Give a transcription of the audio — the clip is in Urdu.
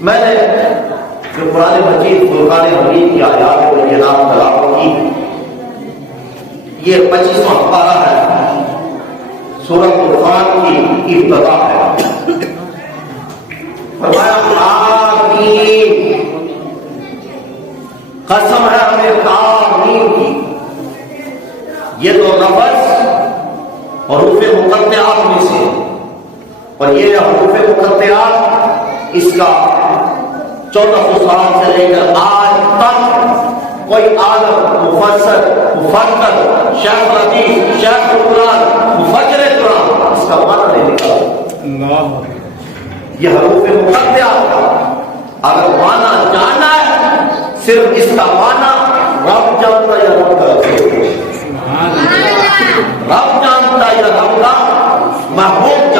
میں نے جو قرآن مجید فرقان حمید کی آیات کو یہ نام تلاوت کی، یہ 25واں پارہ ہے، سورۃ طوفان کی ابتدا ہے۔ فرمایا آمین، قسم ہے ہمیں آمین کی۔ یہ دو لفظ حروف مقطعات میں سے، اور یہ حروف مقطعات اس کا 1400 سال سے لے کر آج تک کوئی عالم، مفسر، مفکر، شیخ الحدیث، شیخ القرآن، مفجر قرآن اس کا معنی نہیں نکالا۔ یہ حروف مقطعات کا اگر معنی جانا ہے، صرف اس کا معنی رب جانتا یا رب کا رب جانتا یا رب کا محبوب